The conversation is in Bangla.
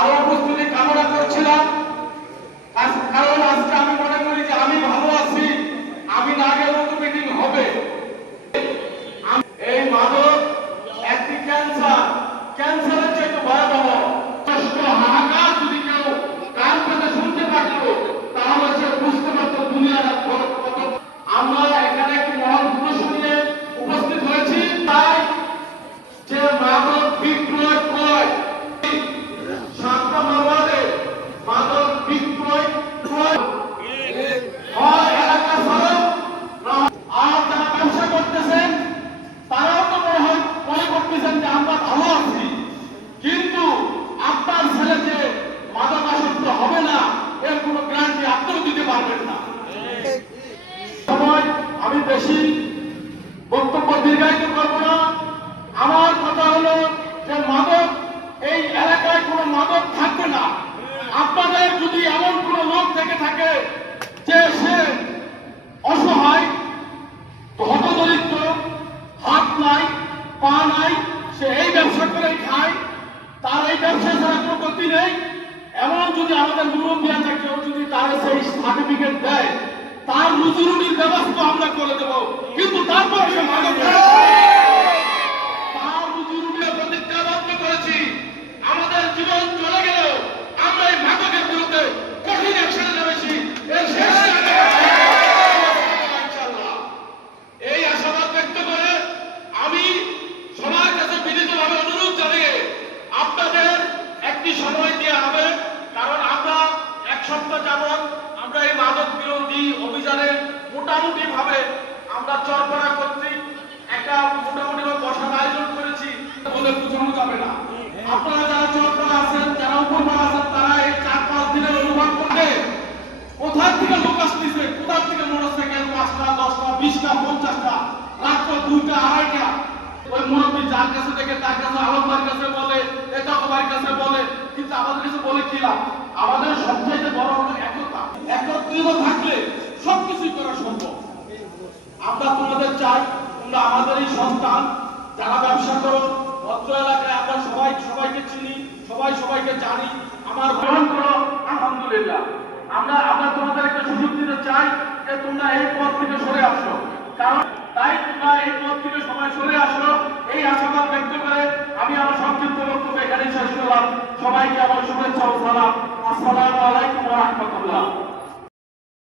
আরো উপস্থিতি কামনা করছিলাম, কারণ আজকে আমি মনে করি যে আমি ভালো আছি, আমি না গেলেও তো মিটিং হবে। এই মাদক একটি ক্যান্সার, ক্যান্সারের চেয়ে ভয়াবহ। হাহাকার যদি কেউ কান পেতে শুনতে পারতো তাহলে সে বুঝতে পারতো দুনিয়ার কত। আমরা এখানে একটি মহৎ উদ্দেশ্য নিয়ে উপস্থিত হয়েছি, তাই যে মাদক বিক্রয় ক্রয় সাতটা মামলাতে মাদক বিক্রয় ক্রয় হয় এলাকা ছাড়াও, আর যারা ব্যবসা করতেছেন তারাও তো মনে করতেছেন যে আমরা ভালো আছি, কিন্তু আপনার ছেলে যে মাদকাসক্ত হবে না এর কোনো গ্যারান্টি আপনিও দিতে পারবেন না। সময় আমি বেশি বক্তব্য দীর্ঘায়িত করব না। আমার কথা হলো যে মাদক এই এলাকায় কোনো মাদক থাকবে না। আপনাদের যদি এমন কোনো লোক থেকে থাকে যে সে অসহায়, হতদরিদ্র, হাত নাই পা নাই, সে এই ব্যবসা করেই খায়, তার এই ব্যবসা ছাড়া কোনো গতি নেই, এমন যদি আমাদের মুরব্বীরা কেউ যদি তার সেই সার্টিফিকেট দেয়, তার রুজি রুটির ব্যবস্থা আমরা করে দেব, কিন্তু তারপর সে মাদক তার রুজি রুটির প্রতিজ্ঞাবদ্ধ করেছি। আমাদের জীবন চলে গেলেও আমরা এই মাদকের বিরুদ্ধে কঠিন অ্যাকশনে নেমেছি। এর শেষ এই আশাবাদ ব্যক্ত করে আমি সবার কাছে বিনীতভাবে অনুরোধ জানিয়ে আপনাদের একটি সময় দেওয়া হবে, কারণ আমরা এক সপ্তাহ যাবৎ আমরা এই মাদক বিরোধী অভিযানে মোটামুটি ভাবে আমরা চরপাড়া কর্তৃক একটা মোটামুটি বসার আয়োজন করেছি বলে বোঝানো যাবে না। আপনারা যারা চরপাড়া আছেন, যারা উপরপাড়া আছেন, তারা এই 4-5 দিনের অনুভব করবে কোথার থেকে লোক আসতেছে, কোথার থেকে মোটরসাইকেল 5টা 10টা 20টা 50টা, রাত্র 2টা 2:30টা। ওই মুরব্বী যার কাছে থেকে তার কাছে আলমবার কাছে বলে, এটা সবার কাছে বলে, কিন্তু আমাদের কাছে বলে কি লাভ? আমাদের সবচেয়ে বড় হলো একতা। একত্রিত থাকলে সবকিছুই করা সম্ভব। আমরা তোমাদের চাই, তোমরা আমাদেরই সন্তান, যারা ব্যবসা করো ভদ্র এলাকায় আমরা সবাইকে চিনি, সবাইকে জানি, আমার গ্রহণ করো, আলহামদুলিল্লাহ। আমরা তোমাদের একটা সুযোগ দিতে চাই যে তোমরা এই পথ থেকে